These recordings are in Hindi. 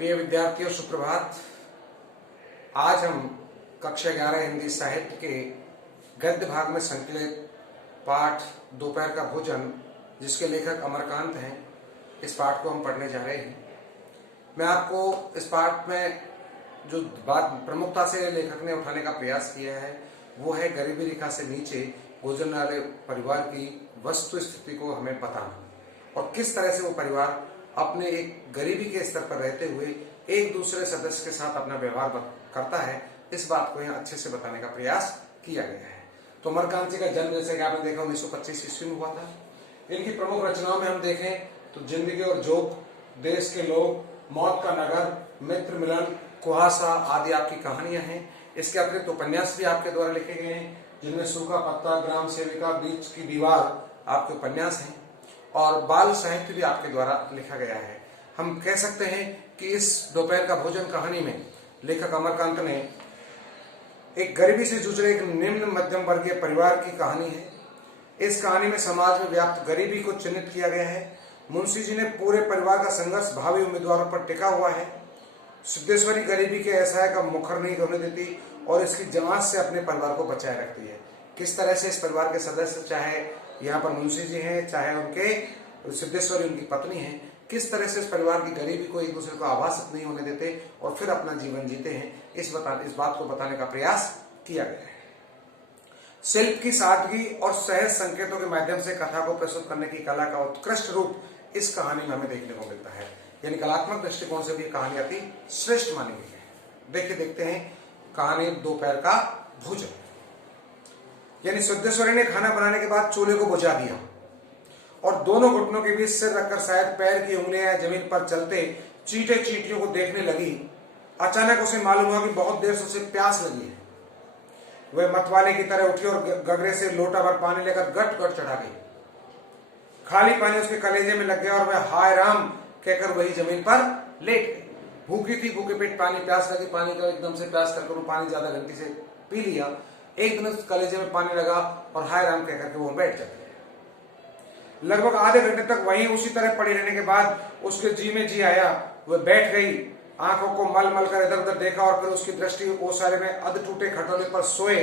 प्रिय विद्यार्थियों, सुप्रभात। आज हम कक्षा 11 हिंदी साहित्य के गद्य भाग में संकलित पाठ दोपहर का भोजन, जिसके लेखक अमरकांत हैं, इस पाठ को हम पढ़ने जा रहे हैं। मैं आपको इस पाठ में जो बात प्रमुखता से लेखक ने उठाने का प्रयास किया है वो है गरीबी रेखा से नीचे गुजरने वाले परिवार की वस्तु स्थिति को हमें बताना और किस तरह से वो परिवार अपने एक गरीबी के स्तर पर रहते हुए एक दूसरे सदस्य के साथ अपना व्यवहार करता है। इस बात को यहाँ अच्छे से बताने का प्रयास किया गया है। तो अमरकांत जी का जन्म, जैसे कि आपने देखा, 1925 ईस्वी में हुआ था। इनकी प्रमुख रचनाओं में हम देखें तो जिंदगी और जोक, देश के लोग, मौत का नगर, मित्र मिलन, कुहासा आदि आपकी कहानियां हैं। इसके अतिरिक्त उपन्यास भी आपके द्वारा लिखे गए हैं, जिनमें सूखा पत्ता, ग्राम सेविका, बीच की दीवार आपके उपन्यास हैं और बाल साहित्य भी आपके द्वारा लिखा गया है। हम कह सकते हैं कि इस दोपहर का भोजन कहानी में लेखक अमरकांत ने एक गरीबी से जूझ रहे एक निम्न मध्यम वर्गीय परिवार की कहानी है। इस कहानी में समाज में व्याप्त गरीबी को चिन्हित किया गया है। मुंशी जी ने पूरे परिवार का संघर्ष भावी उम्मीदवारों पर टिका हुआ है। सिद्धेश्वरी गरीबी के असहाय का मुखर नहीं होने देती और इसकी जांच से अपने परिवार को बचाए रखती है। किस तरह से इस परिवार के सदस्य, चाहे यहाँ पर मुंशी जी हैं, चाहे उनके सिद्धेश्वरी उनकी पत्नी है, किस तरह से इस परिवार की गरीबी को एक दूसरे को आभासित नहीं होने देते और फिर अपना जीवन जीते हैं, इस बात को बताने का प्रयास किया गया है। शिल्प की सादगी और सहज संकेतों के माध्यम से कथा को प्रस्तुत करने की कला का उत्कृष्ट रूप इस कहानी में हमें देखने को मिलता है। यानी कलात्मक दृष्टिकोण से भी कहानी अति श्रेष्ठ मानी गई है। देखिए, देखते हैं कहानी दोपहर का भोजन। यानी सिद्धेश्वरी ने खाना बनाने के बाद चूल्हे को बुझा दिया और दोनों घुटनों के बीच सिर रखकर शायद पैर की उंगलियां जमीन पर चलते चींटे चींटियों को देखने लगी। अचानक उसे मालूम हुआ कि बहुत देर से उसे प्यास लगी है। वह मतवाले की तरह उठी और गगरे से लोटा भर पानी लेकर गट गट चढ़ा गई। खाली पानी उसके कलेजे में लग गया और वह हाय राम कहकर वही जमीन पर लेट गई। भूखी थी, भूखे पेट पानी, प्यास लगी, पानी का एकदम से प्यास करके वो पानी ज्यादा घंटी से पी लिया। एक दिन कलेजे में पानी लगा और हाय राम कहकर के वो बैठ जाते। लगभग आधे घंटे तक वहीं उसी तरह पड़ी रहने के बाद उसके जी में जी आया। वह बैठ गई, आंखों को मल मल कर इधर उधर देखा और फिर उसकी दृष्टि ओसारे में अध टूटे खटोले पर सोए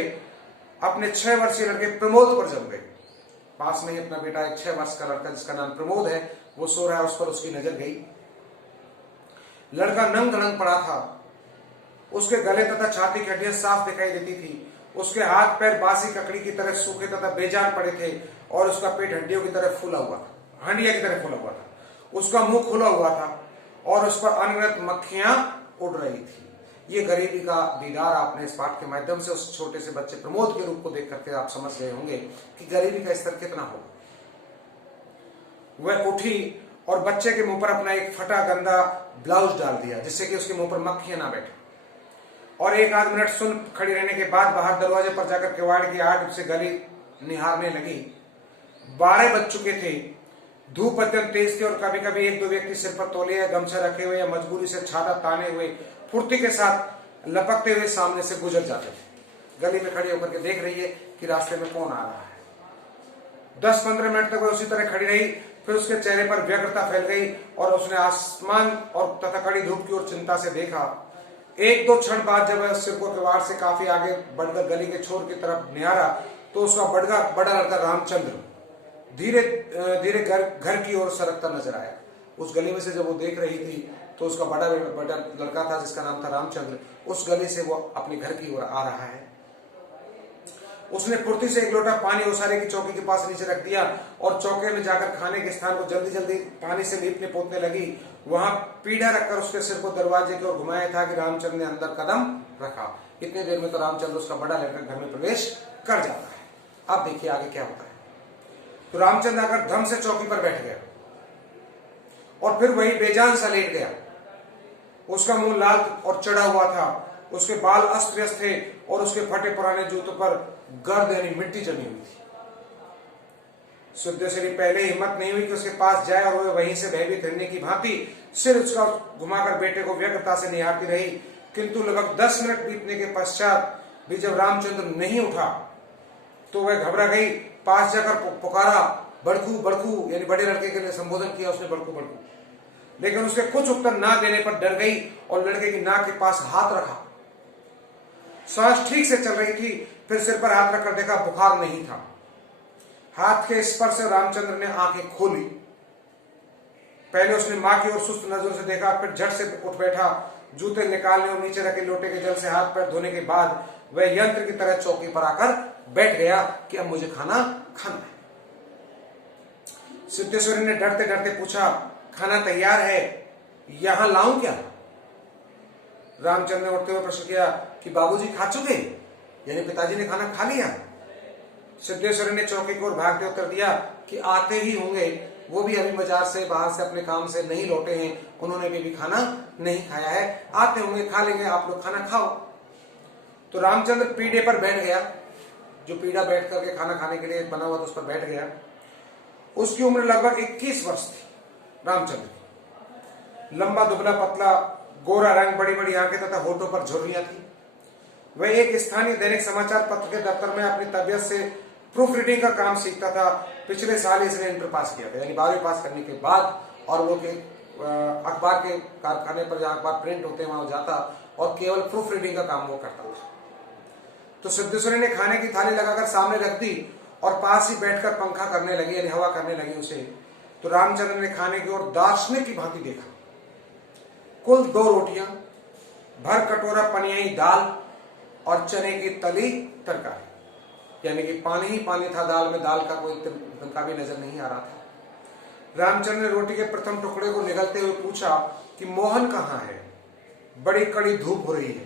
अपने 6 वर्षीय लड़के प्रमोद पर जम गई। पास में ही अपना बेटा, एक 6 वर्ष का लड़का जिसका नाम प्रमोद है, वो सो रहा है, उस पर उसकी नजर गई। लड़का नंग धड़ंग पड़ा था। उसके गले तथा छाती की हड्डियां साफ दिखाई देती थी। उसके हाथ पैर बासी ककड़ी की तरह सूखे तथा बेजान पड़े थे और उसका पेट हड्डियों की तरह फूला हुआ था, हंडिया की तरह फूला हुआ था। उसका मुंह खुला हुआ था और उस पर अनगिनत मक्खियां उड़ रही थी। ये गरीबी का दीदार आपने इस पाठ के माध्यम से उस छोटे से बच्चे प्रमोद के रूप को देख करके आप समझ गए होंगे कि गरीबी का स्तर कितना होगा। वह उठी और बच्चे के मुंह पर अपना एक फटा गंदा ब्लाउज डाल दिया, जिससे कि उसके मुंह पर मक्खियां ना बैठे, और एक आध मिनट सुन खड़ी रहने के बाद बाहर दरवाजे पर जाकर किवाड़ की आड़ से गली निहारने लगी। 12 बज चुके थे। धूप अत्यंत तेज थी और कभी कभी एक दो व्यक्ति सिर पर तौलिया गमछा रखे हुए या मजबूरी से छाता ताने हुए फुर्ती के साथ लपकते हुए सामने से गुजर जाते थे। गली में खड़ी होकर के देख रही है कि रास्ते में कौन आ रहा है। 10-15 मिनट तक वह उसी तरह खड़ी रही। फिर उसके चेहरे पर व्यग्रता फैल गई और उसने आसमान और तथा कड़ी धूप की ओर चिंता से देखा। 1-2 क्षण बाद जब वह सिर को किवाड़ से काफी आगे बढ़कर गली के छोर की तरफ निहारा तो उसका बड़ा लड़का रामचंद्र धीरे धीरे घर की ओर सरकता नजर आया। उस गली में से जब वो देख रही थी तो उसका बड़ा लड़का था जिसका नाम था रामचंद्र, उस गली से वो अपने घर की ओर आ रहा है। उसने फुर्ती से एक लोटा पानी ओसारे की चौकी के पास नीचे रख दिया और चौके में जाकर खाने के स्थान को जल्दी जल्दी पानी से लीपने पोतने लगी। वहां पीढ़ा रखकर उसके सिर को दरवाजे की ओर घुमाया था कि रामचंद्र ने अंदर कदम रखा। इतनी देर में तो रामचंद्र उसका बड़ा लड़का घर में प्रवेश कर जाता है। अब देखिए आगे क्या होता है। तो रामचंद्र आकर धम से चौकी पर बैठ गया और फिर वही बेजान सा लेट गया। उसका मुंह लाल और चढ़ा हुआ था, उसके बाल अस्त व्यस्त थे और उसके फटे पुराने जूतों पर गर्द यानी मिट्टी जमी हुई थी। सिद्धेश्वरी पहले हिम्मत नहीं हुई कि उसके पास जाए और वह वहीं से भयभीत हिरने की भांति सिर उसका घुमाकर बेटे को व्यग्रता से निहारती रही। किंतु लगभग 10 मिनट बीतने के पश्चात भी जब रामचंद्र नहीं उठा तो वह घबरा गई। पास जाकर पुकारा, बड़कू बड़कू, यानी बड़े लड़के के लिए संबोधन किया उसने, बड़कू बड़कू। लेकिन उसके कुछ उत्तर ना देने पर डर गई और लड़के की नाक के पास हाथ रखा। सांस ठीक से चल रही थी। फिर सिर पर हाथ रखकर देखा, बुखार नहीं था। हाथ के स्पर्श से रामचंद्र ने आंखें खोली। पहले उसने मां की ओर सुस्त नजरों से देखा, फिर झट से उठ बैठा। जूते निकालने और नीचे रखे लोटे के जल से हाथ पैर धोने के बाद वह यंत्र की तरह चौकी पर आकर बैठ गया कि अब मुझे खाना खाना है। सिद्धेश्वरी ने डरते डरते पूछा, खाना तैयार है, यहां लाऊं क्या? रामचंद्र ने उठते हुए प्रश्न किया कि बाबूजी खा चुके, यानी पिताजी ने खाना खा लिया? सिद्धेश्वरी ने चौकी की ओर भागते उत्तर दिया कि आते ही होंगे, वो भी अभी बाजार से बाहर से अपने काम से नहीं लौटे हैं, उन्होंने भी खाना नहीं खाया है, आते होंगे, खा लेंगे, आप लोग खाना खाओ। तो रामचंद्र पीढ़े पर बैठ गया, जो पीढ़ा बैठ करके खाना खाने के लिए बना हुआ था उस पर बैठ गया। उसकी उम्र लगभग 21 वर्ष थी। रामचंद्र लंबा दुबला पतला, गोरा रंग, बड़ी बड़ी आंखें तथा होठों पर झुर्रियां थी। वह एक स्थानीय दैनिक समाचार पत्र के दफ्तर में अपनी तबियत से प्रूफ रीडिंग का काम सीखता था। पिछले साल इसने इंटर पास किया था, यानी 12वीं पास करने के बाद, और वो के अखबार के कारखाने पर जहां अखबार प्रिंट होते हैं वहां जाता और केवल प्रूफ रीडिंग का काम वो करता था। तो सिद्धेश्वरी ने खाने की थाली लगाकर सामने रख दी और पास ही बैठकर पंखा करने लगी, यानी हवा करने लगी उसे। तो रामचंद्र ने खाने की ओर दार्शनिक की भांति देखा। कुल 2 रोटियां, भर कटोरा पनियाई दाल और चने की तली तरकारी, यानी कि पानी ही पानी था दाल में, दाल का कोई तिनका भी नजर नहीं आ रहा था। रामचंद्र ने रोटी के प्रथम टुकड़े को निगलते हुए पूछा कि मोहन कहाँ है, बड़ी कड़ी धूप हो रही है।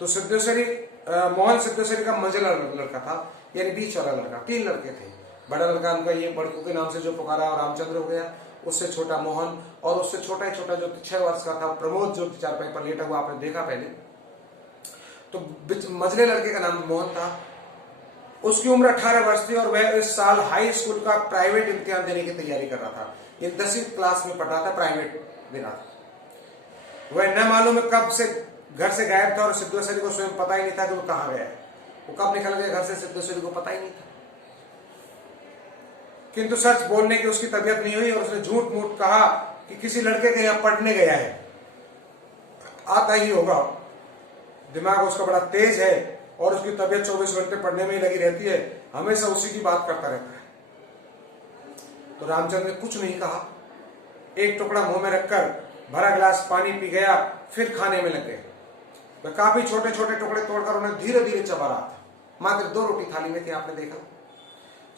तो मोहन सिद्धेश्वरी का मंझला लड़का था, यानी बीच वाला लड़का। 3 लड़के थे। बड़ा लड़का उनका ये बड़कू के नाम से जो पुकारा और रामचंद्र हो गया, उससे छोटा मोहन, और उससे छोटा ही छोटा जो 6 वर्ष का था प्रमोद, जो चारपाई पर लेटा हुआ आपने देखा पहले। तो मझले लड़के का नाम मोहन था। उसकी उम्र 18 वर्ष थी और वह इस साल हाई स्कूल का प्राइवेट इम्तिहान देने की तैयारी कर रहा था। ये 10वीं क्लास में पढ़ा था, प्राइवेट देना था। वह न मालूम है कब से घर से गायब था और सिद्धेश्वरी को स्वयं पता ही नहीं था कि वो कहाँ गया है। वो कब निकल गया घर से, सिद्धेश्वरी को पता ही नहीं था। किंतु सच बोलने की उसकी तबीयत नहीं हुई और उसने झूठ मूठ कहा कि किसी लड़के के यहाँ पढ़ने गया है, आता ही होगा। दिमाग उसका बड़ा तेज है और उसकी तबीयत 24 घंटे पढ़ने में ही लगी रहती है, हमेशा उसी की बात करता रहता है। तो रामचंद्र ने कुछ नहीं कहा। एक टुकड़ा मुंह में रखकर भरा गिलास पानी पी गया, फिर खाने में लग गए। वह काफी छोटे छोटे टुकड़े तोड़कर उन्हें धीरे धीरे चबा रहा था। मात्र 2 रोटी थाली में थी, आपने देखा।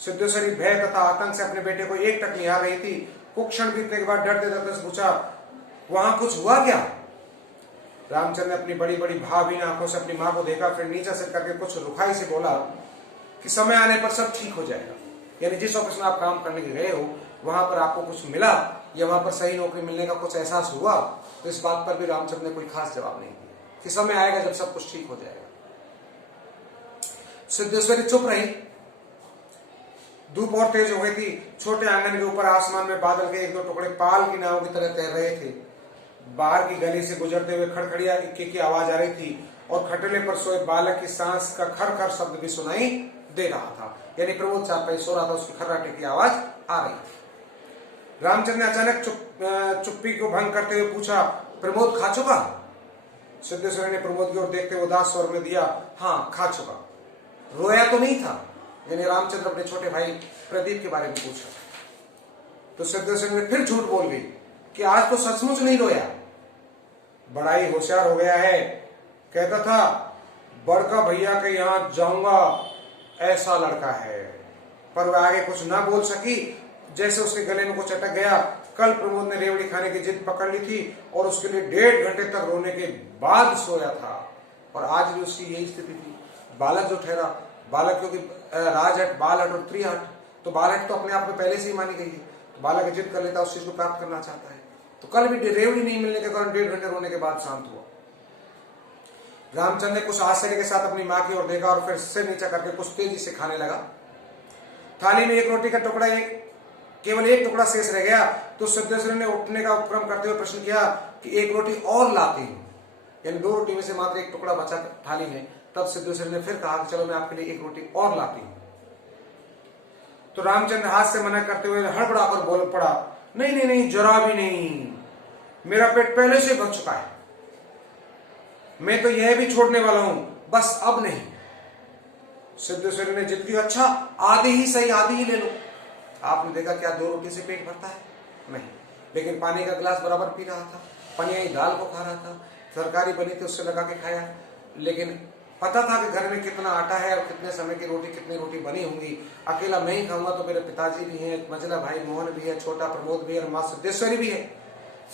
सिद्धेश्वरी भय तथा आतंक से अपने बेटे को एक टक निहार रही थी। कुछ क्षण बीतने के बाद डरते डरते से पूछा, वहां कुछ हुआ क्या? रामचंद्र ने अपनी बड़ी बड़ी भावहीन आंखों से अपनी मां को देखा, फिर नीचा सिर करके कुछ रुखाई से बोला कि समय आने पर सब ठीक हो जाएगा। यानी जिस ऑफिस में आप काम करने के गए हो वहां पर आपको कुछ मिला या वहां पर सही नौकरी मिलने का कुछ एहसास हुआ? तो इस बात पर भी रामचंद्र ने कोई खास जवाब नहीं दिया कि समय आएगा जब सब कुछ ठीक हो जाएगा। सिद्धेश्वरी चुप रही। धूप और तेज हो गई थी। छोटे आंगन के ऊपर आसमान में बादल के 1-2 टुकड़े पाल की नाव की तरह तैर रहे थे। बाहर की गली से गुजरते हुए खड़खड़िया इक्के की आवाज आ रही थी और खटले पर सोए बालक की सांस का खर खर शब्द भी सुनाई दे रहा था। यानी प्रमोद चारपाई सो रहा था, उसकी खर्राटे की आवाज आ रही थी। रामचंद्र ने अचानक चुप्पी को भंग करते हुए पूछा, प्रमोद खा चुका? सिद्धेश्वरी ने प्रमोद की ओर देखते हुए उदास स्वर में दिया, हाँ खा चुका। रोया तो नहीं था? यानी रामचंद्र अपने छोटे भाई प्रदीप के बारे में पूछा। तो सिद्धेश्वरी ने फिर झूठ बोल गई कि आज तो सचमुच नहीं रोया। बड़ा ही होशियार हो गया है, कहता था बड़का भैया के यहां जाऊंगा, ऐसा लड़का है। पर वह आगे कुछ ना बोल सकी, जैसे उसके गले में कुछ अटक गया। कल प्रमोद ने रेवड़ी खाने की जिद पकड़ ली थी और उसके लिए 1.5 घंटे तक रोने के बाद सोया था, और आज भी उसकी यही स्थिति थी। बालक जो ठहरा, बालक क्योंकि राजहट, बालहट और त्रिहट, तो बालहट तो अपने आप में पहले से ही मानी गई है। तो बालक जिद कर लेता, उस चीज को प्राप्त करना चाहता है। तो कल भी रेवड़ी नहीं मिलने के कारण 1.5 घंटे रोने के बाद शांत हुआ। रामचंद्र ने कुछ आश्चर्य के साथ अपनी मां की ओर देखा और फिर सिर नीचा करके कुछ तेजी से खाने लगा। थाली में 1 रोटी का टुकड़ा, केवल 1 टुकड़ा शेष रह गया। तो सिद्धेश्वरी ने उठने का उपक्रम करते हुए प्रश्न किया कि 1 रोटी और लाती हूं। यानी 2 रोटी में से मात्र 1 टुकड़ा बचा थाली में। तब सिद्धेश्वरी ने फिर कहा कि चलो मैं आपके लिए 1 रोटी और लाती हूं। तो रामचंद्र हाथ से मना करते हुए हड़बड़ाकर बोल पड़ा, नहीं नहीं नहीं, जरा भी नहीं, मेरा पेट पहले से भर चुका है, मैं तो यह भी छोड़ने वाला हूं, बस अब नहीं। सिद्धेश्वरी ने जिद की, अच्छा आधी ही सही, आधी ही ले लो। आपने देखा क्या 2 रोटी से पेट भरता है? नहीं। लेकिन पानी का गिलास बराबर पी रहा था, पनियाई दाल को खा रहा था, तरकारी बनी थी उससे लगा के खाया। लेकिन पता था कि घर में कितना आटा है और कितने समय की रोटी, कितनी रोटी बनी होंगी। अकेला मैं ही खाऊंगा तो मेरे पिताजी भी हैं, मझला भाई मोहन भी है, छोटा प्रमोद भी है और माँ सिद्धेश्वरी भी है,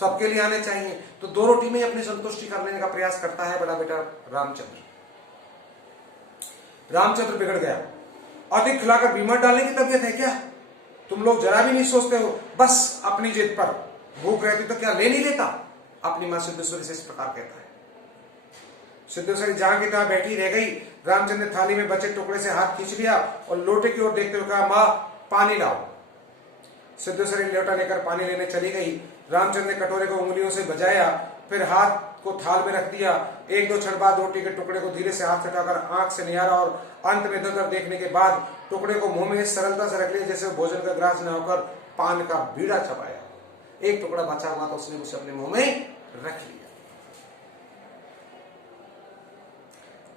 सबके लिए आने चाहिए। तो 2 रोटी में अपनी संतुष्टि करने का प्रयास करता है बड़ा बेटा रामचंद्र। रामचंद्र बिगड़ गया। अधिक खिलाकर बीमार डालने की तबीयत है क्या? तुम लोग जरा भी नहीं सोचते हो, बस अपनी जिद पर। भूख रहती तो क्या ले नहीं लेता? अपनी मां सिद्धेश्वरी से इस प्रकार कहता है। सिद्धेश्वरी जहां की तहां बैठी रह गई। रामचंद्र ने थाली में बचे टुकड़े से हाथ खींच लिया और लोटे की ओर देखते हुए कहा, मां पानी लाओ। सिद्धेश्वरी लोटा लेकर पानी लेने चली गई। रामचंद्र ने कटोरे को उंगलियों से बजाया, फिर हाथ को थाल में रख दिया। 1-2 क्षण बाद रोटी के टुकड़े को धीरे से हाथ से उठाकर आंख से निहारा और अंत में इधर-उधर देखने के बाद टुकड़े को मुंह में इस सरलता से रख लिया जैसे भोजन का ग्रास न होकर पान का बीड़ा चबाया। एक टुकड़ा बचा हुआ तो उसने उसे अपने मुंह में रख लिया।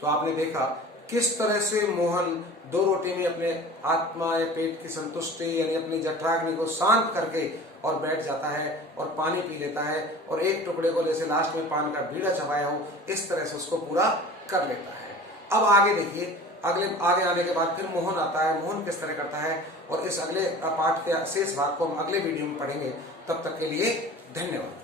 तो आपने देखा किस तरह से मोहन 2 रोटी में अपने आत्मा या पेट की संतुष्टि यानी अपनी जठराग्नि को शांत करके और बैठ जाता है और पानी पी लेता है और एक टुकड़े को जैसे लास्ट में पान का बीड़ा चबाया हो इस तरह से उसको पूरा कर लेता है। अब आगे देखिए, आगे आने के बाद फिर मोहन आता है। मोहन किस तरह करता है और इस अगले पाठ के शेष भाग को हम अगले वीडियो में पढ़ेंगे। तब तक के लिए धन्यवाद।